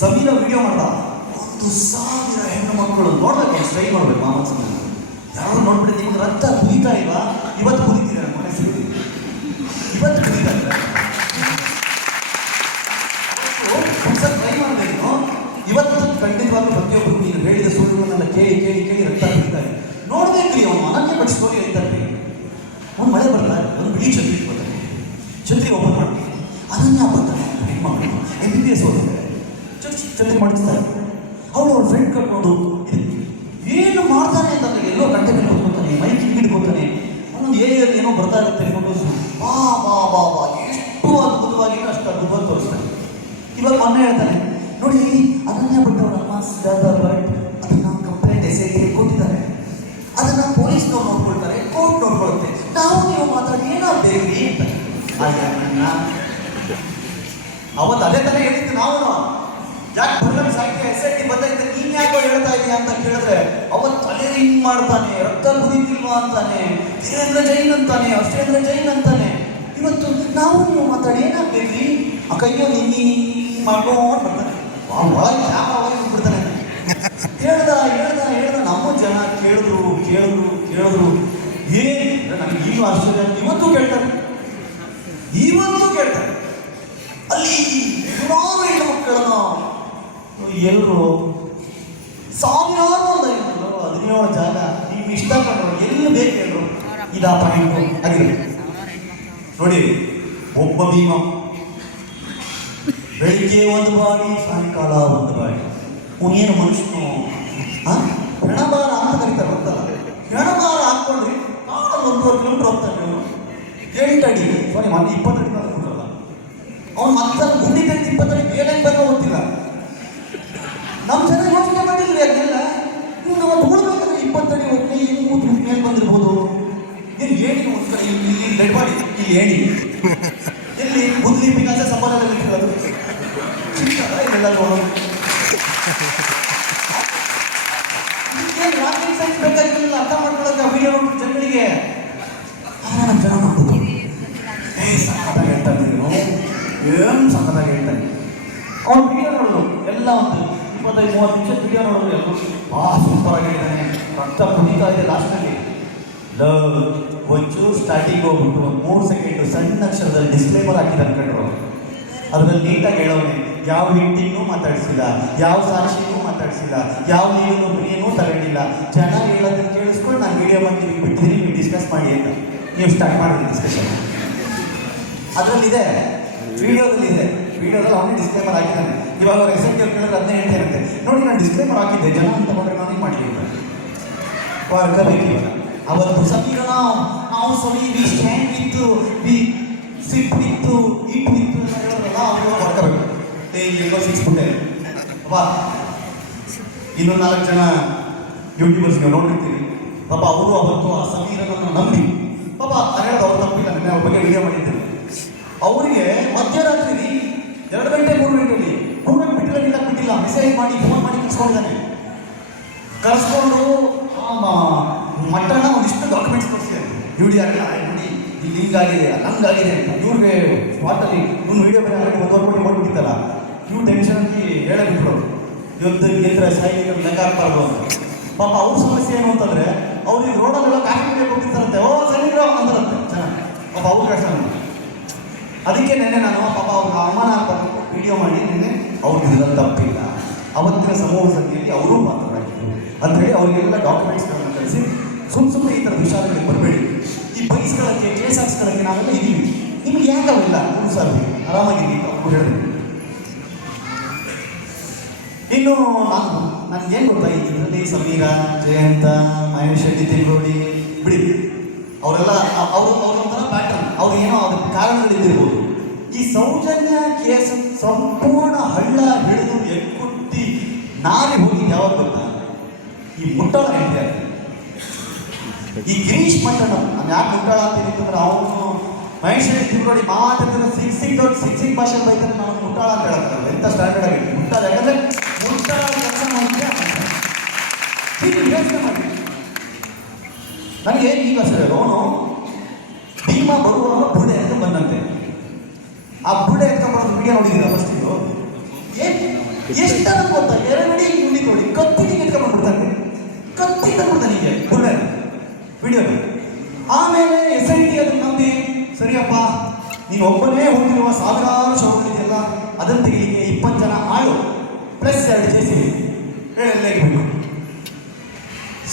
ಸಮೀರ ವಿಡಿಯೋ ಮಾಡ್ದ. ಒಂದು ಸಾವಿರ ಹೆಣ್ಣು ಮಕ್ಕಳು ನೋಡ್ಬೇಕು ಟ್ರೈ ಮಾಡ್ಬೇಕು ಮಾಮತ್ ಸಮೀರ ಯಾರು ನೋಡ್ಬಿಡಿ ನಿಮ್ಗೆ ರಕ್ತ ಕುದೀತಾ ಇಲ್ವಾ? ಇವತ್ತು ಕುದೀತಿದೆ ನಮ್ಮ ಮನೆ ಸಿಗುತ್ತೆ ಇವತ್ತು ಕುದೀತಾ ಇದೆ ಒಂದ್ಸಲ ಟ್ರೈ ಮಾಡಿದೆ ಇವತ್ತು ಖಂಡಿತವಾಗ್ಲೂ ಪ್ರತಿಯೊಬ್ಬರು ನೀನು ಹೇಳಿದ ಸುಳ್ಳುಗಳನ್ನೆಲ್ಲ ಕೇಳಿ ಕೇಳಿ ಕೇಳಿ ರಕ್ತ ಕುದೀತಾ ಇದೆ. ನೋಡ್ಬೇಕ್ರಿ ಅವನು ಅನನ್ಯ ಬಟ್ ಸ್ಟೋರಿ ಹೇಳ್ತಾರೆ ಅವ್ನು ಮಳೆ ಬರ್ತಾ ಬಿಳಿ ಛತ್ರಿ ಬರ್ತಾರೆ ಛತ್ರಿ ಓಪನ್ ಮಾಡ್ತೀವಿ ಅನನ್ಯ ಬರ್ತಾನೆ ಹೆಣ್ಮಕ್ಳು ಎಂ ಬಿ ಬಿ ಎಸ್ ಓದಿದ್ದಾರೆ ಜೊತೆ ಮಾಡಿಸ್ತಾರೆ. ಅವಳು ಅವ್ರ ಫ್ರೆಂಡ್ ಕರ್ಕೊಂಡು ಏನು ಮಾಡ್ತಾನೆ ಅಂತಂದ್ರೆ ಎಲ್ಲೋ ಗಂಟೆ ಮೇಲೆ ಕೂತ್ಕೊತಾನೆ ಮೈಕ್ ಹಿಡ್ಕೊತಾನೆ. ಅವನೊಂದು ಏರಿಯಲ್ಲಿ ಏನೋ ಬರ್ತಾ ಇರುತ್ತೆ ಫೋಟೋಸ್ ಬಾ ಬಾ ಬಾ ಬಾ. ಎಷ್ಟು ಅದ್ಭುತವಾಗಿ ಅಷ್ಟು ಅದ್ಭುತವಾಗಿ ತೋರಿಸ್ತಾನೆ. ಇವಾಗ ಮೊನ್ನೆ ಹೇಳ್ತಾನೆ, ನೋಡಿ, ಅದನ್ನೇ ಬಿಟ್ಟು ಅವರ ಅಮ್ಮ ಸಿದ್ಧಾರ್ಥ ಅವತ್ತು ಅದೇ ತರ ಹೇಳಿದ್ದು ನಾವು ಯಾಕೆ ಬರಲಂ ಸಾಹಿತ್ಯ ಎಸ್ ಐ ಟಿ ಬಂದೈತೆ, ನೀನ್ ಯಾಕೋ ಹೇಳ್ತಾ ಇದೀಯ ಅಂತ ಕೇಳಿದ್ರೆ, ಅವತ್ತು ತಲೆ ಹಿಂಗ್ ಮಾಡ್ತಾನೆ, ರಕ್ತ ಕುದೀತಿಲ್ವಾ ಅಂತಾನೆ ವೀರೇಂದ್ರ ಜೈನ್ ಅಂತಾನೆ, ಅಷ್ಟೇಂದ್ರ ಜೈನ್ ಅಂತಾನೆ. ಇವತ್ತು ನಾವು ನೀವು ಮಾತಾಡಿ ಏನಾಗ್ಬೇಕ್ರಿ ಆ ಕೈಯೋ ನಿನ್ನಿ ಮಾಡ್ಕೊಂಡು ಬರ್ತಾನೆ. ಒಳಗೆ ಬಿಡ್ತಾನೆ ಹೇಳ್ದ ಹೇಳ್ದ ಹೇಳ್ದ ನಮ್ಮ ಜನ ಕೇಳಿದ್ರು ಕೇಳಿದ್ರು ಕೇಳಿದ್ರು. ಏನ್ ನನಗೆ ಈಗಲೂ ಆಶ್ಚರ್ಯ ಇವತ್ತು ಕೇಳ್ತಾರೆ. ಇವತ್ತು ಕೇಳ್ತಾರೆ. ಅಲ್ಲಿ ಹಲವಾರು ಹೆಣ್ಣು ಮಕ್ಕಳನ್ನ ಎಲ್ಲರೂ ಸಾವಿರಾರು ಒಂದು ಹೆಣ್ಣು ಹದಿನೇಳು ಜಾಗ ನೀವು ಇಷ್ಟ ಕಂಡ್ರು ಎಲ್ಲಿ ಬೇಕು ಹೇಳು ಇದಾ ಪಾಯಿಂಟು ಆಗಿದೆ. ನೋಡಿ, ಒಬ್ಬ ಭೀಮ. ಬೆಳಿಗ್ಗೆ ಒಂದು ಬಾರಿ, ಸಾಯಂಕಾಲ ಒಂದು ಬಾರಿ. ಅವನೇನು ಮನುಷ್ಯನು? ಹೆಣಬಾರ ಅಂತ ಕರೀತಾರೆ, ಗೊತ್ತಲ್ಲ? ಹೆಣಬಾರ ಹಾಕ್ಕೊಂಡ್ರಿ ಒಂದೂವರೆ ಕಿಲೋಮೀಟರ್ ಹೋಗ್ತಾನೆ ಎಂಟು ಅಡಿ ಸಾರಿ ಮೊನ್ನೆ ಇಪ್ಪತ್ತು ಅಡಿ. ಬಂದ್ಬಿಟ್ರಲ್ಲ ಅವ್ನು ಮತ್ತೆ ಗುಂಡಿ ತೆಗೆದು ಮೇಲೆ ಬಂದು ಗೊತ್ತಿಲ್ಲ ನಮ್ಮ ಜನ ಯೋಚನೆ ಮಾಡಿದ್ರಿ ಅದೆಲ್ಲ. ನೀವು ನಾವು ತಗೊಳ್ಬೇಕಂದ್ರೆ ಇಪ್ಪತ್ತಡಿ ಹೋಗಿ ಇನ್ನು ಮೂರು ಮೇಲೆ ಬಂದಿರ್ಬೋದು. ಇಲ್ಲಿ ಏಣಿ ಒಂದು ಇಲ್ಲಿ ಇಲ್ಲಿ ಡೆಡ್ ಬಾಡಿ ಇಲ್ಲಿ ಏಣಿ. ಎಲ್ಲಿ ಬುದ್ಧಿ ವಿಕಾಸ ಸಂಬಂಧದಲ್ಲಿ ಇರೋದು ಇದೆಲ್ಲ ನೋಡೋದು ರಾಕೆಟ್ ಸೈನ್ಸ್ ಬೇಕಾಗಿಲ್ಲ, ಅರ್ಥ ಮಾಡ್ಕೊಳ್ಳೋಕೆ ವಿಡಿಯೋ ಜನರಿಗೆ ಜನ ಮಾಡ್ಬೋದು ಏ ಸಖತ್ತಾಗಿ ಹೇಳ್ತಾನೆ ನೀನು ಏನು ಸಖತ್ತಾಗಿ ಹೇಳ್ತಾನೆ ಅವ್ನು ವಿಡಿಯೋ ನೋಡೋದು. ಎಲ್ಲ ಒಂದು ಇಪ್ಪತ್ತೈದು, ಮೂವತ್ತು ನಿಮಿಷ ವಿಡಿಯೋ ನೋಡೋದು ಎಲ್ಲರೂ. ಭಾಳ ಸೂಪರ್ ಹೇಳ್ತಾನೆ. ರಕ್ತ ಕುದೀತಾ ಇದೆ ಲಾಸ್ಟಲ್ಲಿ ಲವ್ ಒಂಚೂರು ಸ್ಟಾರ್ಟಿಂಗ್ ಹೋಗ್ಬಿಟ್ಟು ಒಂದು ಮೂರು ಸೆಕೆಂಡು ಸಣ್ಣ ಅಕ್ಷರದಲ್ಲಿ ಡಿಸ್ಕ್ಲೇಮರ್ ಹಾಕಿದ ಕಂಡು ಅದರಲ್ಲಿ ನೀಟಾಗಿ ಹೇಳೋನೆ ಯಾವ ವ್ಯಕ್ತಿನೂ ಮಾತಾಡಿಸಿಲ್ಲ, ಯಾವ ಸಾಕ್ಷಿನೂ ಮಾತಾಡಿಸಿಲ್ಲ, ಯಾವ ನೀನು ಒಬ್ಬನಿಗೂ ತಗೊಂಡಿಲ್ಲ. ಜನ ಹೇಳೋದನ್ನು ಕೇಳಿಸ್ಕೊಂಡು ನಾನು ವಿಡಿಯೋ ಮಾಡಿ ನಿಮಗೆ ಬಿಟ್ಟಿದ್ದೀನಿ ನೀವು ಡಿಸ್ಕಸ್ ಮಾಡಿ ಅಂತ. ನೀವು ಸ್ಟಾರ್ಟ್ ಮಾಡಿ ಡಿಸ್ಕಷನ್ ಅದರಲ್ಲಿದೆ. ವಿಡಿಯೋದಲ್ಲಿ ಇದೆ. ವಿಡಿಯೋದಲ್ಲಿ ಅವನೇ ಡಿಸ್ಕ್ಲೇಮರ್ ಹಾಕಿದ್ದಾನೆ. ಇವಾಗ ರೆಸೆಂಟ್ ಕೇಳ್ಕೊಂಡ್ರೆ ಅದನ್ನೇ ಹೇಳ್ತೇನೆ ನೋಡಿ, ನಾನು ಡಿಸ್ಕ್ಲೇಮರ್ ಹಾಕಿದ್ದೆ. ಜನ ಅಂತ ನಾನೇ ಮಾಡಲಿಲ್ಲ ಬರ್ಕಬೇಕು ಇವಾಗ? ಅವತ್ತು ಸಮೀರಣ ನಾವು ಸವಿ we stand with we sit with it with ಅಂತ ಹೇಳೋದಲ್ಲ ಅವರು ಬರ್ಕಬೇಕು ಎಲ್ಲೋ ಸಿಕ್ಸ್ಬಿಟ್ಟೆ ಅಪ್ಪ, ಇನ್ನೊಂದು ನಾಲ್ಕು ಜನ ಯೂಟ್ಯೂಬರ್ಸ್ ನೀವು ನೋಡಿರ್ತೀವಿ ಪಾಪ, ಅವರು ಅವತ್ತು ಆ ಸಮೀರನನ್ನು ನಂಬಿ. ಪಾಪ ಹೇಳೋದು ಅವ್ರು ತಪ್ಪಿಲ್ಲ. ಅವ್ರ ಬಗ್ಗೆ ವಿಡಿಯೋ ಮಾಡಿದ್ದೀನಿ ಅವರಿಗೆ ಮಧ್ಯರಾತ್ರಿ ಎರಡು ಗಂಟೆ, ಮೂರು ಗಂಟೆಯಲ್ಲಿ ಮೂರು ಬಿಟ್ಟಿಲ್ಲ ಬಿಟ್ಟಿಲ್ಲ ಮೆಸೇಜ್ ಮಾಡಿ ಫೋನ್ ಮಾಡಿ ಕಳ್ಸ್ಕೊಂಡಿದ್ದಾನೆ. ಕರೆಸ್ಕೊಂಡು ಮಟ್ಟನ ಒಂದಿಷ್ಟು ಡಾಕ್ಯುಮೆಂಟ್ಸ್ ತೋರಿಸಿದ್ದಾರೆ ವಿಡಿಯೋ ಆಗಲ್ಲ ನೋಡಿ, ಇಲ್ಲಿ ಹಿಂಗಾಗಿದೆ, ಹಂಗಾಗಿದೆ ಇವ್ರಿಗೆ ಸ್ಪಾಟಲ್ಲಿ ಇವ್ನು ವೀಡಿಯೋ ಬೇರೆ ಒಂದು ಒಂದೂವರೆ ಕೋಟಿ ಮಾಡ್ಬಿಟ್ಟಿತ್ತಲ್ಲ ಇವ್ರು ಟೆನ್ಷನ್ ಅಂತ ಹೇಳೇ ಬಿಟ್ರು ಯುದ್ಧ ಗೆದ್ರೆ ಸೈನಿಕರು ಲೆಕ್ಕ ಹಾಕ್ಬಾರ್ದು ಅಂತ. ಪಾಪ ಅವ್ರ ಸಮಸ್ಯೆ ಏನು ಅಂತಂದ್ರೆ ಅವ್ರಿಗೆ ರೋಡಲ್ಲೆಲ್ಲ ಕಾಫಿ ಹೋಗ್ತಿರ್ತಾರಂತೆ. ಓ, ಸೈನಿಕರು, ಅಂತಾರಂತೆ. ಚೆನ್ನಾಗಿ. ಪಾಪ ಅವ್ರ ಕಷ್ಟ ಅದಕ್ಕೆ ನೆನ್ನೆ ನಾನು ಪಾಪ ಅವ್ರ ಅಮ್ಮನ ವಿಡಿಯೋ ಮಾಡಿ ನಿನ್ನೆ ಅವ್ರಿಗೆ ಇದ್ರಲ್ಲಿ ತಪ್ಪಿಲ್ಲ. ಅವತ್ತಿನ ಸಮೂಹ ಸಭೆಯಲ್ಲಿ ಅವರೂ ಮಾತನಾಡಿದ್ರು ಅಂತ ಹೇಳಿ ಅವರಿಗೆಲ್ಲ ಡಾಕ್ಯುಮೆಂಟ್ಸ್ಗಳನ್ನು ಕಳಿಸಿ ಸುಮ್ಮ ಸುಮ್ಮನೆ ಈ ಥರ ವಿಷಯಗಳಿಗೆ ಬರಬೇಡಿ. ಈ ಬೈಸ್ಗಳಕ್ಕೆ ಕೇಸ್ ಹಾಕ್ಸ್ಕೊಳ್ಳೋಕ್ಕೆ ನಾವೆಲ್ಲ ಇದ್ದೀವಿ ನಿಮ್ಗೆ ಯಾಕೆ ಅವೆಲ್ಲ? ಮೂರು ಸಾವಿರ ಆರಾಮಾಗಿದ್ದೀವಿ ಅವ್ರು ಹೇಳಿದ್ರು. ಇನ್ನು ನಾನು, ನನಗೆ ಏನು ಗೊತ್ತಾ ಇದರಲ್ಲಿ ಸಮೀರ, ಜಯಂತ, ಮಹೇಶ್ ಶೆಟ್ಟಿ ತಿಂಗೋಡಿ ಬಿಡಿ. ಅವರೆಲ್ಲ ಅವರು, ಅವ್ರೊಂಥರ ಪ್ಯಾಟರ್ನ್ ಅವ್ರು ಏನೋ ಅದಕ್ಕೆ ಕಾರಣಗಳಿದ್ದಿರ್ಬೋದು ಈ ಸೌಜನ್ಯ ಕೇಸ್ ಸಂಪೂರ್ಣ ಹಳ್ಳ ಹಿಡಿದು ಎಕ್ಕುಟ್ಟಿ ನಾರಿ ಹೋಗಿ ಯಾವಾಗ ಗೊತ್ತಾ ಈ ಮುಟ್ಟಾಳ ಹೆಂಡತಿ ಈ ಗಿರೀಶ್ ಮಟ್ಟಣ ನಾನು ಯಾಕೆ ಮುಟ್ಟಾಳ ಅಂತ ಅವನು ಮಹೇಶ್ ತಿರುಗಡಿ ಮಾತಾಡ್ತಾರೆ ಸಿಕ್ ಸಿಕ್ ದೊಡ್ಡ ಸಿಕ್ ಸಿಕ್ ಭಾಷೆ ಬೈತಾರೆ ನಾನು ಮುಟ್ಟಾಳ ಅಂತ ಹೇಳ್ತಾರೆ ಎಂತ ಸ್ಟ್ಯಾಂಡರ್ಡ್ ಆಗಿ ಮುಟ್ಟಾಳ ಯಾಕಂದ್ರೆ ಮುಟ್ಟಾಳ ಕೆಲಸ ಮಾಡಿದ್ರೆ ಮಾಡಿ ನನಗೆ ಈಗ ಸರ್ ಅವನು ಭೀಮ ಬರುವ ಬುಡೆ ಅಂತ ಬಂದಂತೆ. ಆ ಬುಡೆ ಎತ್ಕೊಂಡ್ಬರೋದು ವಿಡಿಯೋ ನೋಡಿದ್ದೀರಾ ಫಸ್ಟ್ ಇದು ಎಷ್ಟು ಗೊತ್ತಾ ಎರಡಡಿ ಮುಂದೆ ನೋಡಿ ಕತ್ತಿಗೆ ಎತ್ಕೊಂಡ್ಬಂದ್ಬಿಡ್ತಾನೆ ಕತ್ತಿ ತಂದ್ಬಿಡ್ತಾನೆ ಹೀಗೆ, ಬುಡೆ. ವಿಡಿಯೋ ಆಮೇಲೆ ಎಸ್ ಐ ಟಿ ಅದನ್ನು ನಂಬಿ, ಸರಿಯಪ್ಪ, ನೀನು ಒಬ್ಬನೇ ಹೊಂದಿರುವ ಸಾವಿರಾರು ಶವಗಳಿದೆಯಲ್ಲ ಅದನ್ನು ತೆಗಿಲಿಕ್ಕೆ ಇಪ್ಪತ್ತು ಜನ ಆಳು. ಪ್ಲಸ್ ಎರಡು ಜೆ ಸಿ ಹೇಳಿ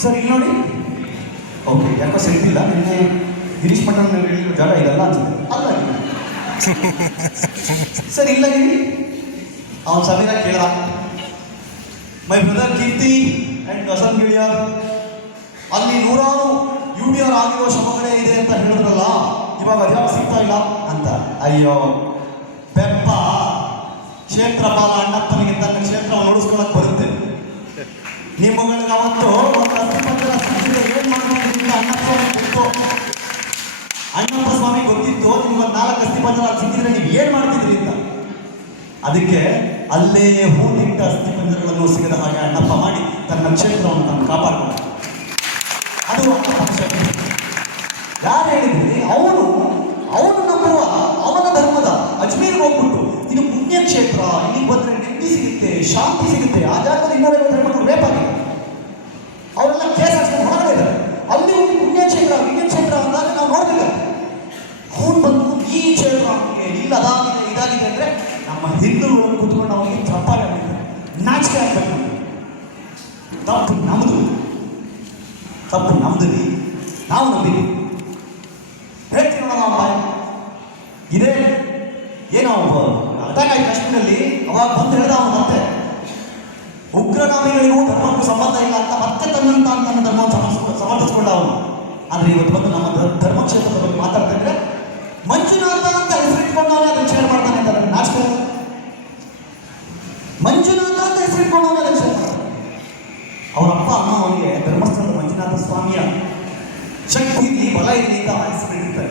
ಸರ್, ಇಲ್ಲಿ ನೋಡಿ. ಓಕೆ ಯಾಕೋ ಸಿಗ್ತಿಲ್ಲ ನಿನ್ನೆ ಗಿರೀಶ್ ಮಠನ್ ಹೇಳಿದ್ರು ಜಾಗ ಇದಲ್ಲ ಅನ್ಸುತ್ತೆ. ಅಲ್ಲ. ಸರ್, ಇಲ್ಲ ಇಲ್ಲಿ ಅವನು ಸಮೀರ ಕೇಳ my brother Keerthi and Vasanth Giliyar ಅಲ್ಲಿ ನೂರಾರು ಯು ಡಿ ಆರ್ ಆಗಿರೋ ಶವಗಳೇ ಇದೆ ಅಂತ ಹೇಳಿದ್ರಲ್ಲ, ಇವಾಗ ಅದ್ಯಾವ ಸಿಗ್ತಾ ಇಲ್ಲ ಅಂತ. ಅಯ್ಯೋ, ಬೆಪ್ಪ. ಕ್ಷೇತ್ರಪಾಲ ಅಣ್ಣಪ್ಪನಿಗೆ ತನ್ನ ಕ್ಷೇತ್ರ ನೋಡಿಸ್ಕೊಳಕ್ ಬರುತ್ತೆ. ನಿಮ್ಮಗಳಿಗೆ ಅವತ್ತು ಒಂದು ಅಸ್ತಿಪತ್ರ ಏನ್ ಮಾಡ್ಬೋದು ಅಂತ ಅಣ್ಣಪ್ಪ ಗೊತ್ತು. ಅಣ್ಣಪ್ಪ ಸ್ವಾಮಿ ಗೊತ್ತಿತ್ತು? ಒಂದು ನಾಲ್ಕು ಅಸ್ಥಿಪಂಜರ ಸಿಕ್ಕಿದ್ರೆ ನೀವು ಏನು ಮಾಡ್ತಿದ್ರಿ ಅಂತ? ಅದಕ್ಕೆ ಅಲ್ಲೇ ಹೂತಿಟ್ಟ ಅಸ್ಥಿಪಂಜರಗಳನ್ನು ಸಿಗದ ಹಾಗೆ ಅಣ್ಣಪ್ಪ ಮಾಡಿ ತನ್ನ ಕ್ಷೇತ್ರವನ್ನು ತಾನು ಕಾಪಾಡ್ಕೊಂಡ ಅದು ಅಣ್ಣಪ್ಪ ಯಾರು ಹೇಳಿದ್ರಿ? ಅವನು ಅವನು ನಂಬುವ ಅವನ ಧರ್ಮದ ಅಜ್ಮೀರ್ಗೆ ಹೋಗ್ಬಿಟ್ಟು, ಇದು ಪುಣ್ಯಕ್ಷೇತ್ರ, ಇಲ್ಲಿಗೆ ಬಂದ್ರೆ ನೆಮ್ಮದಿ ಸಿಗುತ್ತೆ, ಶಾಂತಿ ಸಿಗುತ್ತೆ, ಆ ಜಾಗದಲ್ಲಿ ಇನ್ನೂರೈವತ್ತು ಹೆಣ್ಮಕ್ಳು ನಮ್ಮ ಹಿಂದೂಗಳು ಕುತ್ಕೊಂಡು ಅವನಿಗೆ ಚಪ್ಪಾಳೆ ನಾಚಿಕೆ ಆಗ್ಬೇಕು. ತಪ್ಪು ನಮ್ದು. ತಪ್ಪು ನಮ್ದು ರೀ. ನಾವು ನಂಬಿದ್ವಿ ಹೇಳ್ತೀವಿ ಅವ್ನ ಬಾಯಿ. ಇದೇ ಏನೋ ಅರ್ಥ ಆಯ್ತು ಕಾಶ್ಮೀರಲ್ಲಿ. ಅವಾಗ ಬಂದು ಹೇಳ್ದ ಅವನು ಮತ್ತೆ. ಉಗ್ರಗಾಮಿಗಳಿಗೂ ಧರ್ಮಕ್ಕೂ ಸಂಬಂಧ ಇಲ್ಲ ಅಂತ ಮತ್ತೆ ತನ್ನಂತ ತನ್ನ ಧರ್ಮವನ್ನು ಧರ್ಮ ಸಮರ್ಥಿಸ್ಕೊಂಡ ಅವನು. ಆದರೆ ಇವತ್ತು ಬಂದು ನಮ್ಮ ಧರ್ಮಕ್ಷೇತ್ರದ ಬಗ್ಗೆ ಮಾತಾಡ್ತಾ ಇದ್ರೆ ಮಂಜುನಾಥ ಅಂತ ಹೆಸರಿಟ್ಕೊಂಡವನೇ ಅದು ಮಾಡ್ತಾನೆ ಅಂತ ಆಗುತ್ತೆ. ಮಂಜುನಾಥ ಅಂತ ಹೆಸರಿಟ್ಕೊಂಡವನೇ ಅದು ಶೇರ್ ಮಾಡ್ತಾನೆ. ಅವರ ಅಪ್ಪ, ಅಮ್ಮ ಅವನಿಗೆ ಧರ್ಮಸ್ಥಳದ ಮಂಜುನಾಥ ಸ್ವಾಮಿಯ ಶಕ್ತಿ ಇಲ್ಲಿ ಬಲ ಇಲ್ಲಿ ಅಂತ ಹೆಸರಿಟ್ಟಿರ್ತಾರೆ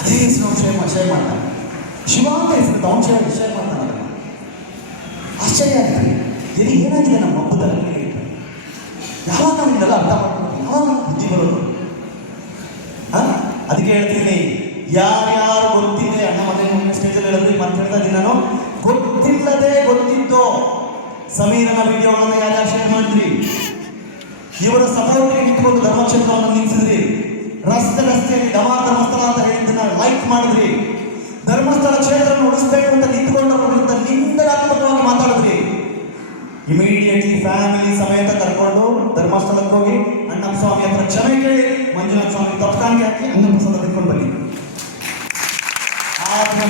ಅದೇ ಹೆಸರು ಅವ್ನು ಶೇಮ ಶೇರ್ ಮಾಡ್ತಾನೆ ಶಿವ ಅಂತ ಹೆಸರು ಅವನು ಶೇರ್ ಮಾಡ್ತಾನೆ. ಆಶ್ಚರ್ಯ ಆಗ್ತದೆ ಇದು ಏನಾಗಿದೆ ನಮ್ಮ ಹಬ್ಬದಲ್ಲಿ ಯಾವಾಗ ನಾವು ಅರ್ಥ ಮಾಡ್ಕೊಂಡು ಯಾವಾಗ ಬುದ್ಧಿ ಬರೋದು? ಅದಕ್ಕೆ ಹೇಳ್ತೀನಿ. ಯಾರ್ಯಾರು ಸ್ಟೇಜಲ್ಲಿ ಹೇಳಿದ್ರಿ ಮತ್ತೆ ಇದ್ದೀನಿ ನಾನು. ಗೊತ್ತಿಲ್ಲದೆ ಗೊತ್ತಿದ್ದೋ, ಸಮೀರನ ವಿಡಿಯೋಗಳನ್ನು ಯಾರ್ಯಾರು ಶೇರ್ ಮಾಡಿದ್ರಿ? ಇವರ ಸಪೋರ್ಟ್ಗೆ ನಿಂತ್ಕೊಂಡು ಧರ್ಮಕ್ಷೇತ್ರವನ್ನು ನಿಲ್ಲಿಸಿದ್ರಿ. ರಸ್ತೆ ರಸ್ತೆಯಲ್ಲಿ ಡಮಾ ಧರ್ಮಸ್ಥಳ ಅಂತ ಹೇಳಿದ್ದನ್ನ ಲೈಕ್ ಮಾಡಿದ್ರಿ. ಧರ್ಮಸ್ಥಳ ಕ್ಷೇತ್ರ ಉಳಿಸ್ಬೇಕು ಅಂತ ನಿಂತ್ಕೊಂಡವ್ರ ವಿರುದ್ಧ ನಿಂದನಾತ್ಮಕವಾಗಿ ಮಾತಾಡಿದ್ರಿ. ಇಮಿಡಿಯೇಟ್ಲಿ ಫ್ಯಾಮಿಲಿ ಸಮೇತ ಕರ್ಕೊಂಡು ಧರ್ಮಸ್ಥಳಕ್ಕೆ ಹೋಗಿ ಅಣ್ಣಪ್ಪ ಸ್ವಾಮಿ ಹತ್ರ ಕ್ಷಮೆ ಕೇಳಿ ಮಂಜುನಾಥ ಸ್ವಾಮಿ ತಪ್ಪಾಗಿ ಹಾಕಿ ಅಣ್ಣಪ್ಪ ಪ್ರಸಾದ ಆ ಬನ್ನಿ. ಆದ್ರೆ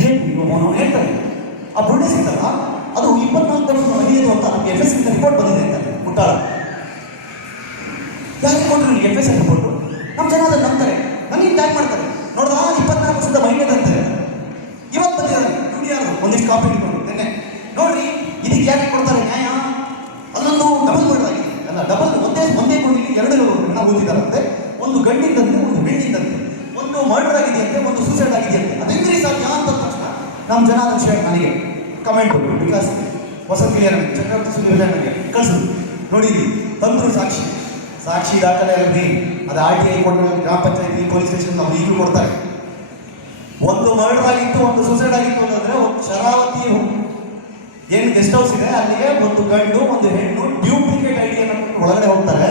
ಏನ್ ಹೇಳ್ತಾರೆ ಆ ಬುಡ್ಡೆ ಸಿಗ್ತಲ್ಲ ಅದು ಇಪ್ಪತ್ನಾಲ್ಕು ವರ್ಷ ಹದಿನೈದು ಅಂತ ಎಫ್ ಎಸ್ ರಿಪೋರ್ಟ್ ಬಂದಿದೆ ಅಂತ ಎಫ್ ಎಸ್ ರಿಪೋರ್ಟ್ ನಮ್ಮ ಜನ ನಂಬ್ತಾರೆ ಟ್ಯಾಗ್ ಮಾಡ್ತಾರೆ ನೋಡ್ದಾ ಇಪ್ಪತ್ನಾಲ್ಕು ವರ್ಷದ ಮಹಿಳೆ ಇವತ್ತು ಬಂದಿದ್ದಾರೆ ಒಂದಿಷ್ಟು ಕಾಪಿ ಅದನ್ನು ಶೇರ್ ನನಗೆ ಕಮೆಂಟ್ ಬಿಕಾಸ್ ಹೊಸ ಕ್ಲಿಯರ್ ಚಕ್ರವರ್ತಿ ಸುಧೀರ್ ನನಗೆ ಕಳಿಸಿದ್ರು ನೋಡಿದ್ವಿ ತಂದ್ರು ಸಾಕ್ಷಿ. ಸಾಕ್ಷಿ ದಾಖಲೆ ಇರಲಿ ಅದು ಆರ್ ಟಿ ಐ ಕೊಟ್ಟು ಗ್ರಾಮ ಪಂಚಾಯತಿ ಪೊಲೀಸ್ ಸ್ಟೇಷನ್ ನಾವು ಈಗಲೂ ಕೊಡ್ತಾರೆ. ಒಂದು ಮರ್ಡರ್ ಆಗಿತ್ತು, ಒಂದು ಸೂಸೈಡ್ ಆಗಿತ್ತು ಅಂತಂದ್ರೆ ಒಂದು ಶರಾವತಿ ಏನು ಗೆಸ್ಟ್ ಹೌಸ್ ಇದೆ, ಅಲ್ಲಿಗೆ ಒಂದು ಗಂಡು, ಒಂದು ಹೆಣ್ಣು ಡ್ಯೂಪ್ಲಿಕೇಟ್ ಐ ಡಿಯನ್ನು ಒಳಗಡೆ ಹೋಗ್ತಾರೆ.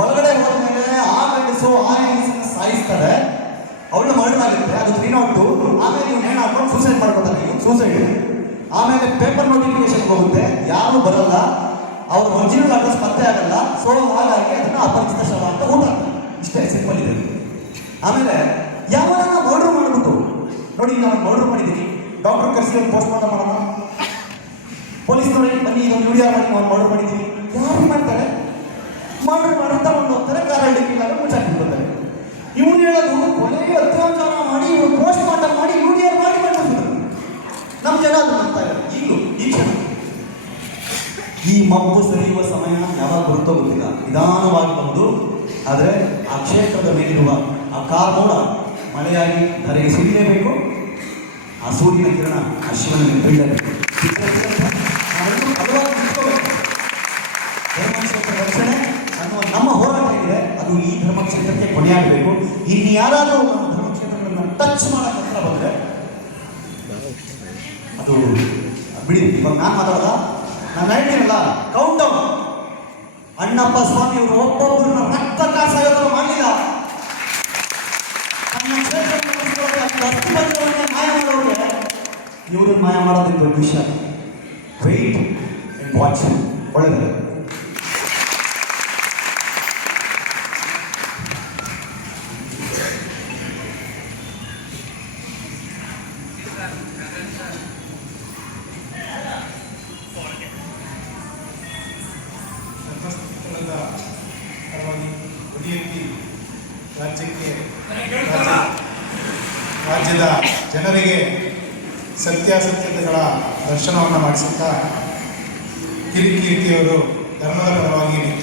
ಒಳಗಡೆ ಹೋದ್ಮೇಲೆ ಆ ಗಂಡಸು ಆ ಹೆಂಗಸನ್ನು ಸಾಯಿಸ್ತಾರೆ. ಅವಳು ಮರ್ಡರ್ ಆಗುತ್ತೆ, ಅದು ತ್ರೀ ಆಮೇಲೆ ಇವ್ನು ಹೆಣ್ಣು ಹಾಕೊಂಡು ಸೂಸೈಡ್ ಮಾಡ್ಕೊತಾನೆ. ಇವ್ನು ಸೂಸೈಡ್ ಆಮೇಲೆ ಪೇಪರ್ ನೋಟಿಫಿಕೇಶನ್ ಹೋಗುತ್ತೆ. ಯಾರು ಬರಲ್ಲ. ಅವ್ರ ಒರಿಜಿನಲ್ ಅಡ್ರೆಸ್ ಪತ್ತೆ ಆಗಲ್ಲ. ಸೊ ಹಾಗಾಗಿ ಅದನ್ನ ಅಪರಿಚಿತ ಶವ ಅಂತ ಊಟ ಇಷ್ಟೇ ಸಿಂಪಲ್ ಇದೆ. ಆಮೇಲೆ ಯಾವನ್ನ ಮರ್ಡರ್ ಮಾಡ್ಬಿಟ್ಟು. ನೋಡಿ ನಾನು ಮರ್ಡರ್ ಮಾಡಿದ್ದೀನಿ. ಡಾಕ್ಟರ್ ಕರ್ಸಿ ಪೋಸ್ಟ್ ಮಾರ್ಟಮ್ ಮಾಡೋಣ ಪೊಲೀಸ್ನವ್ರಿಗೆ ಬನ್ನಿ, ಇದೊಂದು ವಿಡಿಯೋ ಮಾಡಿ ನಾವು ಮರ್ಡರ್ ಮಾಡಿದ್ದೀವಿ ಯಾರು ಮಾಡ್ತಾರೆ? ಮರ್ಡರ್ ಮಾಡುತ್ತಾ ಒಂದು ಹೋಗ್ತಾರೆ ಕಾರ ಡಿಕ್ಕಿನಾಗ ಮುಚ್ಚಾಕಿರ್ತಾರೆ ಇವ್ನು ಹೇಳೋದು ಕೊನೆಗೆ ಮಾಡಿ ಇವ್ರು ಮಾಡಿ ವಿಡಿಯೋ ಮಾಡಿ ಮಾಡಿಬಿಡ್ತಾರೆ ನಮ್ಮ ಜನ ಅದು ಮಾಡ್ತಾ ಇದ್ದಾರೆ ಈ ಕ್ಷಣ. ಈ ಮಬ್ಬು ಸರಿಯುವ ಸಮಯ ಯಾವಾಗ ಬರುತ್ತೋ ಗೊತ್ತಿಲ್ಲ. ನಿಧಾನವಾಗಿ ಬಂದು, ಆದರೆ ಆ ಕ್ಷೇತ್ರದ ಮೇಲಿರುವ ಆ ಕಾರ್ಮೋಡ ಮಳೆಯಾಗಿ ಧರೆಗೆ ಸುರಿಯಲೇಬೇಕು ಆ ಸೂರ್ಯನ ಕಿರಣ ಆ. ಧರ್ಮಕ್ಷೇತ್ರ ರಕ್ಷಣೆ ಅನ್ನುವ ನಮ್ಮ ಹೋರಾಟ ಅದು ಈ ಧರ್ಮಕ್ಷೇತ್ರಕ್ಕೆ ಕೊನೆಯಾಗಬೇಕು. ಇನ್ನು ಯಾರಾದರೂ ನಮ್ಮ ಧರ್ಮಕ್ಷೇತ್ರಗಳನ್ನು ಟಚ್ ಬಂದರೆ ಅದು ಬಿಡಿ ಇವಾಗ ನಾನು ಮಾತಾಡಲ್ಲ ನಾನು ಹೇಳ್ತೀನಲ್ಲ ಕೌಂಟ್ ಡೌನ್ ಅಣ್ಣಪ್ಪ ಸ್ವಾಮಿ ಅವರು ಒಬ್ಬೊಬ್ಬರನ್ನ ರಕ್ತ ಕಾಸಾಯೋದ್ರ ಮಾಡಲಿಲ್ಲ ತನ್ನ ಕ್ಷೇತ್ರವನ್ನು ಉಳಿಸ್ಕೊಳ್ಳೋಕೆ ಅಷ್ಟು ಅಸ್ಥಿಪಂಜರವನ್ನೇ ಮಾಯ ಮಾಡೋರಿಗೆ ಇವ್ರನ್ನ ಮಾಯ ಮಾಡೋದಕ್ಕೆ ದೊಡ್ಡ ವಿಷಯ ವೆಯ್ಟ್ ಅಂಡ್ ವಾಚ್ ಒಳ್ಳೆಯದು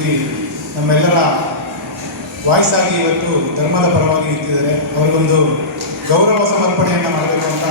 ನಿಂತು ನಮ್ಮೆಲ್ಲರ ವಾಯ್ಸ್ ಆಗಿ ಇವತ್ತು ಧರ್ಮದ ಪರವಾಗಿ ನಿಂತಿದ್ದಾರೆ. ಅವರಿಗೊಂದು ಗೌರವ ಸಮರ್ಪಣೆಯನ್ನು ಮಾಡಬೇಕು ಅಂತ